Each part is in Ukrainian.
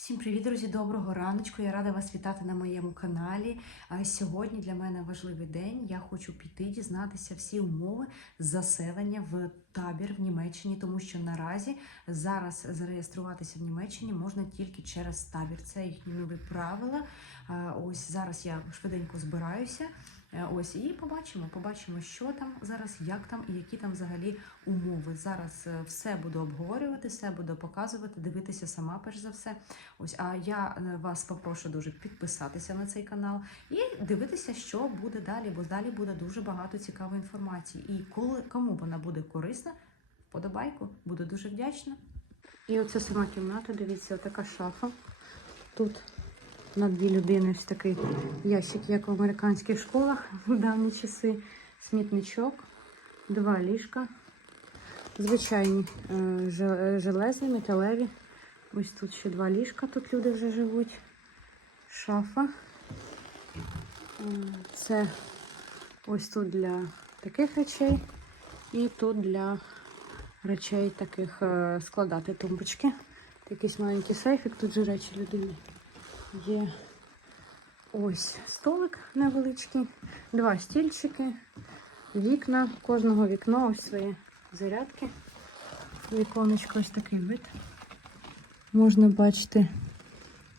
Всім привіт, друзі! Доброго раночку. Я рада вас вітати на моєму каналі. Сьогодні для мене важливий день. Я хочу піти дізнатися всі умови заселення в табір в Німеччині, тому що наразі зараз зареєструватися в Німеччині можна тільки через табір. Це їхні нові правила. Ось зараз я швиденько збираюся. Е, Ось і побачимо, побачимо, що там зараз, як там і які там взагалі умови. Зараз е, все буду обговорювати, все буду показувати, дивитися сама, перш за все. Ось, а я е, вас попрошу дуже підписатися на цей канал і дивитися, що буде далі, бо далі буде дуже багато цікавої інформації. І коли кому вона буде корисна, вподобайку, буду дуже вдячна. І оце сама кімната, дивіться, така шафа. Тут на дві людини ось такий ящик, як в американських школах в давні часи. Смітничок, два ліжка. Звичайні е, же- железні, металеві. Ось тут ще два ліжка, тут люди вже живуть. Шафа. Е, Це ось тут для таких речей. І тут для речей таких е, складати тумбочки. Якийсь маленький сейфик, тут же речі людини. Є ось столик невеличкий, два стільчики, вікна, кожного вікно ось свої зарядки. Віконечко ось такий вид. Можна бачити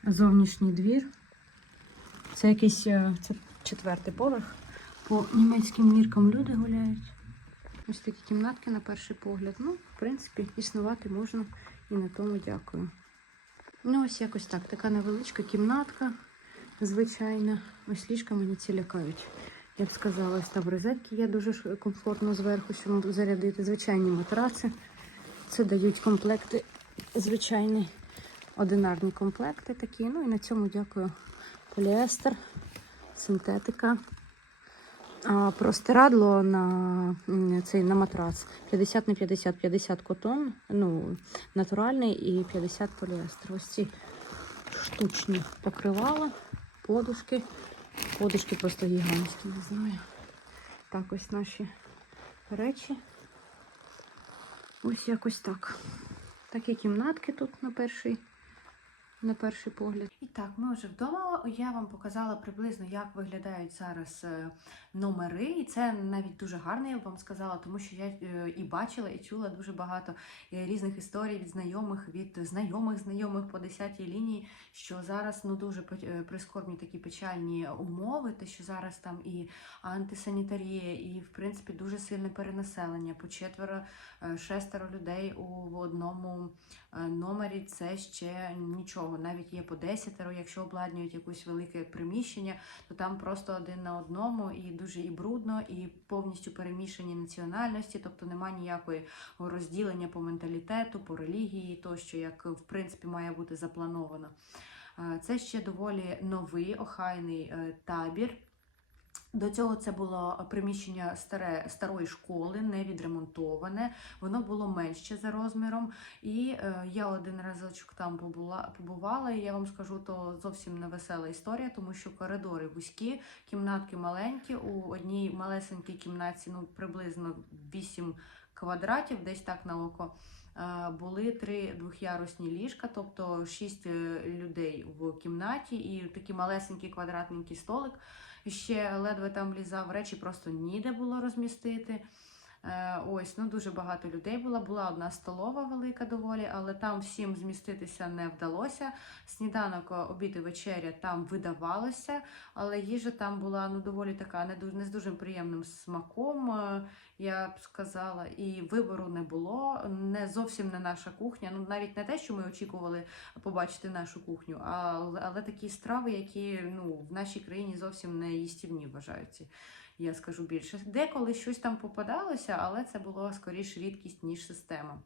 зовнішній двір. Це якийсь е, це четвертий поверх. По німецьким міркам люди гуляють. Ось такі кімнатки на перший погляд. Ну, в принципі, існувати можна і на тому дякую. Ну, ось якось так. Така невеличка кімнатка, звичайна. Ось ліжка мені ці лякають. Я б сказала, ось там розетки є дуже комфортно зверху, щоб зарядити. Звичайні матраци. Це дають комплекти, звичайні одинарні комплекти такі. Ну і на цьому дякую. Поліестер, синтетика. Простирадло на цей на матрац 50 на 50, 50 котон, ну, натуральний і 50 поліестер. Ось ці штучні покривала, подушки. Подушки просто гігантські, не знаю. Так, ось наші речі. Ось якось так. Такі кімнатки тут на перший, на перший погляд. І так, ми вже вдома. Я вам показала приблизно, як виглядають зараз е, номери. І це навіть дуже гарно, я вам сказала, тому що я е, і бачила, і чула дуже багато е, різних історій від знайомих, від знайомих знайомих по 10-й лінії, що зараз ну дуже прискорбні такі печальні умови, те, що зараз там і антисанітарія, і в принципі дуже сильне перенаселення. По четверо, шестеро людей у одному номері. Це ще нічого. Навіть є по десятеро, якщо обладнюють якусь велике приміщення, то там просто один на одному і дуже і брудно, і повністю перемішані національності, тобто немає ніякої розділення по менталітету, по релігії, тощо, як в принципі має бути заплановано. Е, Це ще доволі новий охайний е, табір. До цього це було приміщення старе, старої школи, не відремонтоване. Воно було менше за розміром. І е, я один разочок там побула, побувала, і я вам скажу, то зовсім не весела історія, тому що коридори вузькі, кімнатки маленькі. У одній малесенькій кімнаті ну, приблизно 8 квадратів, десь так на око. е, Були три двохярусні ліжка, тобто шість е, людей в кімнаті, і такий малесенький квадратненький столик. Ще ледве там лізав, речі, просто ніде було розмістити. Е, Ось, ну дуже багато людей було. Була одна столова велика доволі, але там всім зміститися не вдалося. Сніданок, обід і вечеря там видавалося, але їжа там була ну доволі така не дуже не з дуже приємним смаком, е, я б сказала. І вибору не було. Не зовсім не наша кухня. Ну навіть не те, що ми очікували побачити нашу кухню, а, але такі страви, які ну в нашій країні зовсім не їстівні вважаються. Я скажу більше. Деколи щось там попадалося, але це було скоріш рідкість, ніж система.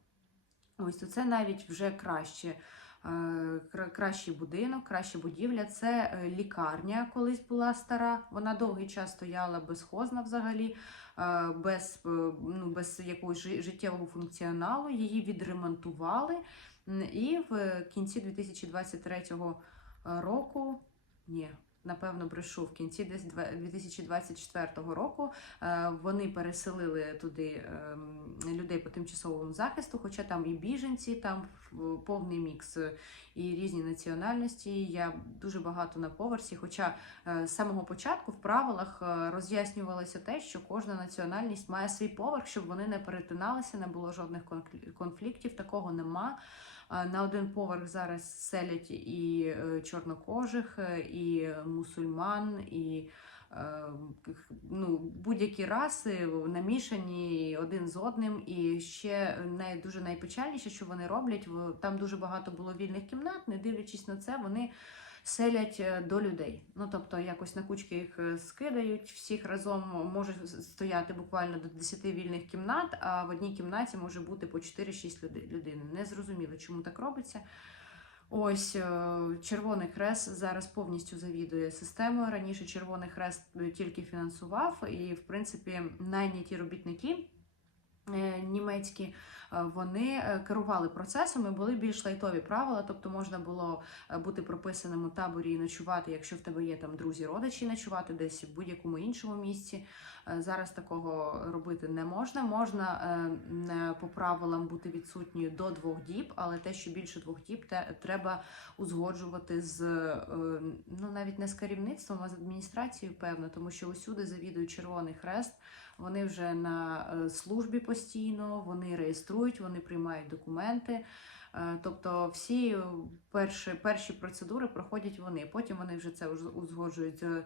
Ось то це навіть вже краще. е, Кращий будинок, краща будівля. Це е, лікарня колись була стара. Вона довгий час стояла безхозна взагалі, е, без, ну, без якогось життєвого функціоналу. Її відремонтували. І в кінці 2023 року, ні, напевно брешу в кінці десь 2024 року. Е, Вони переселили туди ем, людей по тимчасовому захисту, хоча там і біженці, там повний мікс е, і різні національності. Я дуже багато на поверсі. Хоча е, з самого початку в правилах роз'яснювалося те, що кожна національність має свій поверх, щоб вони не перетиналися, не було жодних конфліктів. Такого нема. На один поверх зараз селять і е, чорнокожих, е, і мусульман, і е, ну, будь-які раси намішані один з одним. І ще най, дуже найпечальніше, що вони роблять, там дуже багато було вільних кімнат, не дивлячись на це, вони селять е, до людей. Ну тобто якось на кучки їх е, скидають, всіх разом може стояти буквально до 10 вільних кімнат, а в одній кімнаті може бути по 4-6 люди- людей. Не зрозуміло, чому так робиться. Ось е, Червоний Хрест зараз повністю завідує системою. Раніше Червоний Хрест тільки фінансував, і, в принципі, найняті робітники німецькі е, вони е, керували процесом і були більш лайтові правила, тобто можна було е, бути прописаним у таборі і ночувати, якщо в тебе є там друзі, родичі, ночувати десь в будь-якому іншому місці. Е, Зараз такого робити не можна. Можна е, по правилам бути відсутньою до двох діб, але те, що більше двох діб, те треба узгоджувати з е, ну навіть не з керівництвом, а з адміністрацією, певно, тому що усюди завідує Червоний Хрест. Вони вже на е, службі постійно, вони реєструють, вони приймають документи. Е, Тобто всі перші, перші процедури проходять вони. Потім вони вже це уз- узгоджують з е,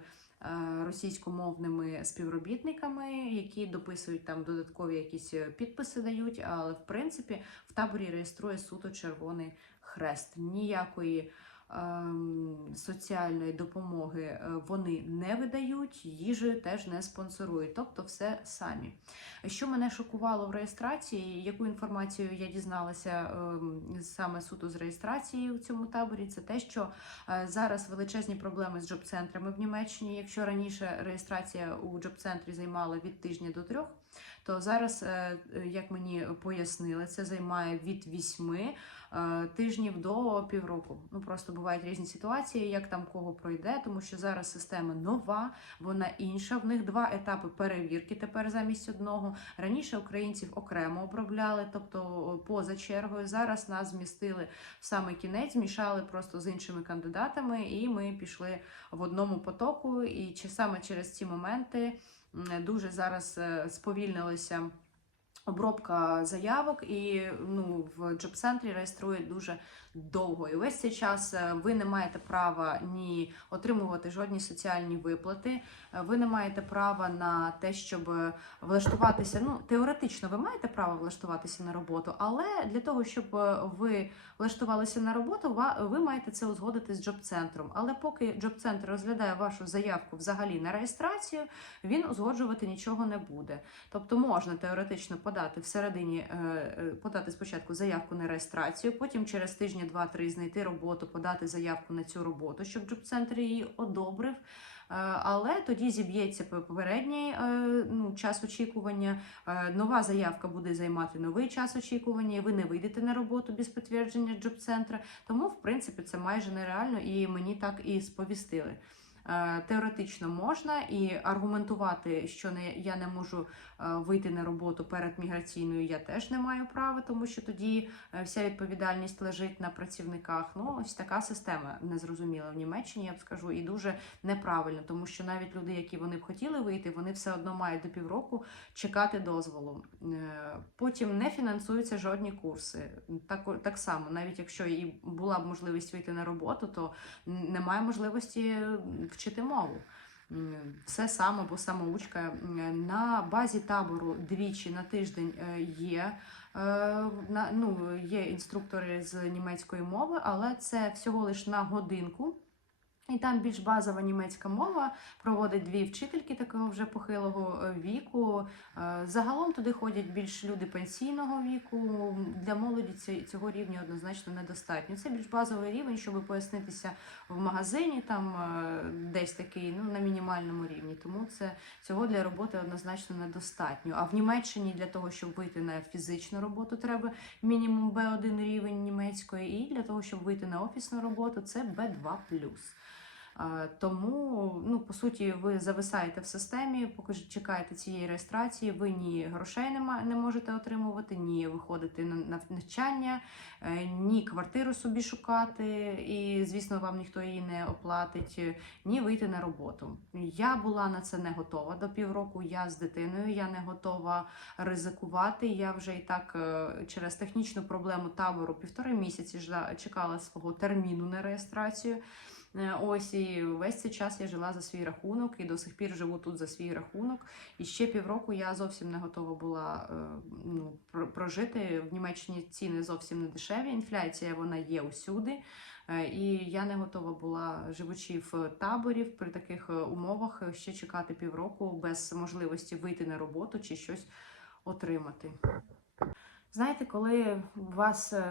російськомовними співробітниками, які дописують там додаткові якісь підписи дають. Але в принципі в таборі реєструє суто Червоний Хрест. Ніякої соціальної допомоги е, вони не видають, їжею теж не спонсорують, тобто все самі. Що мене шокувало в реєстрації, яку інформацію я дізналася ем, саме суто з реєстрації у цьому таборі, це те, що е, зараз величезні проблеми з джоб-центрами в Німеччині. Якщо раніше реєстрація у джоб-центрі займала від тижня до трьох, то зараз, е, як мені пояснили, це займає від вісьми е, тижнів до півроку. Ну просто бувають різні ситуації, як там кого пройде, тому що зараз система нова, вона інша. В них два етапи перевірки тепер замість одного. Раніше українців окремо обробляли, тобто поза чергою. Зараз нас змістили в саме кінець, змішали просто з іншими кандидатами, і ми пішли в одному потоку. І чи саме через ці моменти дуже зараз е, сповільнилося. Обробка заявок і ну в джоб-центрі реєструють дуже довго. І весь цей час е, ви не маєте права ні отримувати жодні соціальні виплати. е, Ви не маєте права на те, щоб е, влаштуватися. Ну теоретично ви маєте право влаштуватися на роботу, але для того, щоб ви влаштувалися на роботу, ви маєте це узгодити з джоб-центром. Але поки джоб-центр розглядає вашу заявку взагалі на реєстрацію, він узгоджувати нічого не буде. Тобто можна теоретично подати всередині, е, е, подати спочатку заявку на реєстрацію, потім через тижні два-три знайти роботу, подати заявку на цю роботу, щоб джоб-центр її одобрив. Е, Але тоді зіб'ється попередній ну, час очікування. Нова заявка буде займати новий час очікування. і Ви не вийдете на роботу без підтвердження джоб-центра. Тому, в принципі, це майже нереально, і мені так і сповістили. Е, Теоретично можна і аргументувати, що не я не можу е, вийти на роботу перед міграційною, я теж не маю права, тому що тоді е, вся відповідальність лежить на працівниках. Ну ось така система незрозуміла в Німеччині, я б скажу, і дуже неправильно, тому що навіть люди, які вони б хотіли вийти, вони все одно мають до півроку чекати дозволу. Потім не фінансуються жодні курси. Так, так само, навіть якщо і була б можливість вийти на роботу, то немає можливості вчити мову. Все саме, бо самоучка на базі табору двічі на тиждень е, є. е, Ну, є інструктори з німецької мови, але це всього лише на годинку. І там більш базова німецька мова проводить дві вчительки такого вже похилого е, віку. Е, Загалом туди ходять більш люди пенсійного віку. Для молоді цього рівня однозначно недостатньо. Це більш базовий рівень, щоб пояснитися в магазині, там е, десь такий, ну на мінімальному рівні. Тому це цього для роботи однозначно недостатньо. А в Німеччині для того, щоб вийти на фізичну роботу, треба мінімум B1 рівень німецької, і для того, щоб вийти на офісну роботу, це B2+. Е, Тому, ну, по суті, ви зависаєте в системі, поки чекаєте цієї реєстрації, ви ні грошей не, можете отримувати, ні виходити на на навчання, е, ні квартиру собі шукати, і, звісно, вам ніхто її не оплатить, ні вийти на роботу. Я була на це не готова до півроку. Я з дитиною, я не готова ризикувати. Я вже і так е, через технічну проблему табору півтори місяці чекала свого терміну на реєстрацію. Е, Ось і весь цей час я жила за свій рахунок і до сих пір живу тут за свій рахунок. І ще півроку я зовсім не готова була е, ну, прожити. В Німеччині ціни зовсім не дешеві. Інфляція вона є усюди. Е, І я не готова була, живучи в таборі при таких умовах, ще чекати півроку без можливості вийти на роботу чи щось отримати. Знаєте, коли вас е,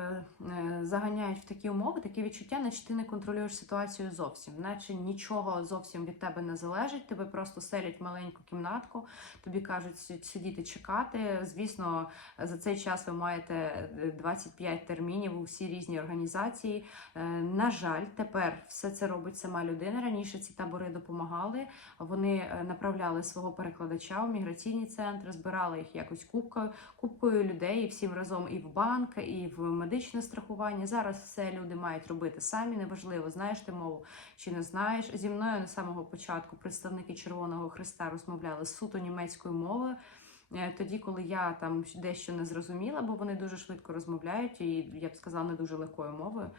е, заганяють в такі умови, такі відчуття, наче ти не контролюєш ситуацію зовсім, наче нічого зовсім від тебе не залежить. Тебе просто селять в маленьку кімнатку, тобі кажуть сидіти чекати. Звісно, за цей час ви маєте е, 25 термінів у всі різні організації. Е, На жаль, тепер все це робить сама людина. Раніше ці табори допомагали. Вони е, направляли свого перекладача у міграційні центри, збирали їх якось кубкою, кубкою людей і всім разом і в банк, і в медичне страхування. Зараз все люди мають робити самі. Неважливо, знаєш ти мову чи не знаєш. Зі мною на самого початку представники Червоного Христа розмовляли суто німецькою мовою. Е, Тоді, коли я там дещо не зрозуміла, бо вони дуже швидко розмовляють, і я б сказала, не дуже легкою мовою.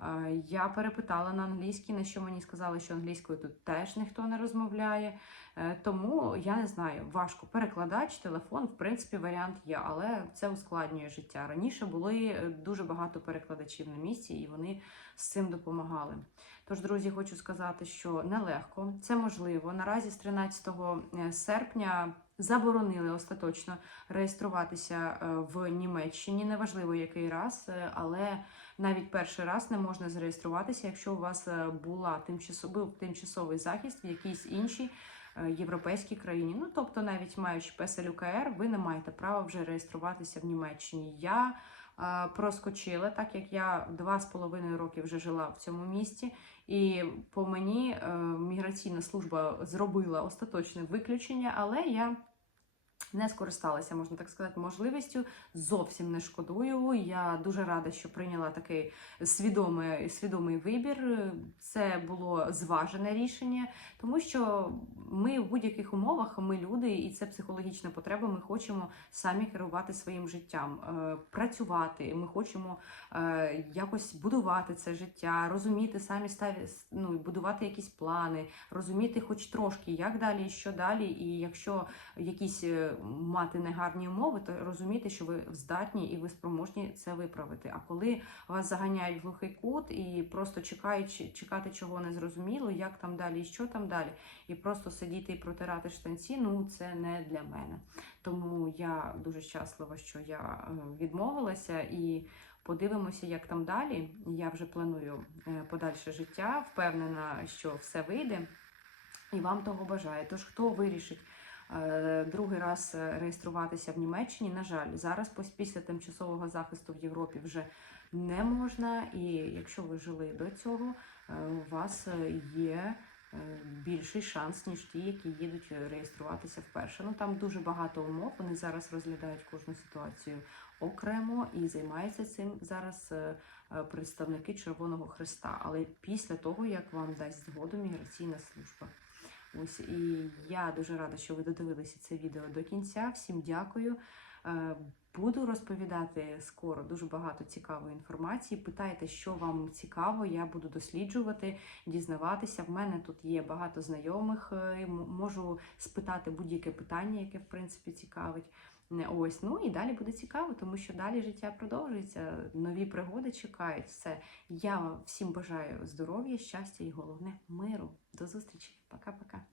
Е, Я перепитала на англійській, на що мені сказали, що англійською тут теж ніхто не розмовляє. Е, Тому я не знаю, важко. Перекладач, телефон, в принципі, варіант є, але це ускладнює життя. Раніше були е, дуже багато перекладачів на місці, і вони з цим допомагали. Тож, друзі, хочу сказати, що нелегко, це можливо. Наразі з 13 серпня заборонили остаточно реєструватися е, в Німеччині. Неважливо який раз, е, але навіть перший раз не можна зареєструватися, якщо у вас е, була тимчасо- був тимчасовий захист в якійсь іншій е, європейській країні. Ну тобто, навіть маючи песель УКР, ви не маєте права вже реєструватися в Німеччині. Я е, проскочила, так як я два з половиною роки вже жила в цьому місті, і по мені міграційна служба зробила остаточне виключення, але я. Не скористалася, можна так сказати, можливістю. Зовсім не шкодую. Я дуже рада, що прийняла такий свідомий, свідомий вибір. Це було зважене рішення, тому що ми в будь-яких умовах, ми люди, і це психологічна потреба. Ми хочемо самі керувати своїм життям, е, працювати. Ми хочемо е, якось будувати це життя, розуміти самі ставі, ну, будувати якісь плани, розуміти, хоч трошки, як далі, що далі, і якщо якісь е, мати негарні умови, то розуміти, що ви здатні і ви спроможні це виправити. А коли вас заганяють в глухий кут і просто чекають, чекати чого не зрозуміло, як там далі і що там далі, і просто сидіти і протирати штанці, ну це не для мене. Тому я дуже щаслива, що я е, відмовилася і. Подивимося, як там далі. Я вже планую е, подальше життя, впевнена, що все вийде, і вам того бажаю. Тож, хто вирішить другий раз е, реєструватися в Німеччині, на жаль, зараз після тимчасового захисту в Європі вже не можна. І якщо ви жили до цього, е, у вас е, є е, більший шанс, ніж ті, які їдуть е, реєструватися вперше. Ну там дуже багато умов. Вони зараз розглядають кожну ситуацію окремо і займаються цим зараз е, е, представники Червоного Христа. Але після того, як вам дасть згоду міграційна служба. Ось і я дуже рада, що ви додивилися це відео до кінця. Всім дякую. Е, Буду розповідати скоро дуже багато цікавої інформації. Питайте, що вам цікаво, я буду досліджувати, дізнаватися. В мене тут є багато знайомих. е, Можу спитати будь-яке питання, яке в принципі цікавить. Ось, ну і далі буде цікаво, тому що далі життя продовжується, нові пригоди чекають. Все. Я всім бажаю здоров'я, щастя і головне миру. До зустрічі. Пока-пока.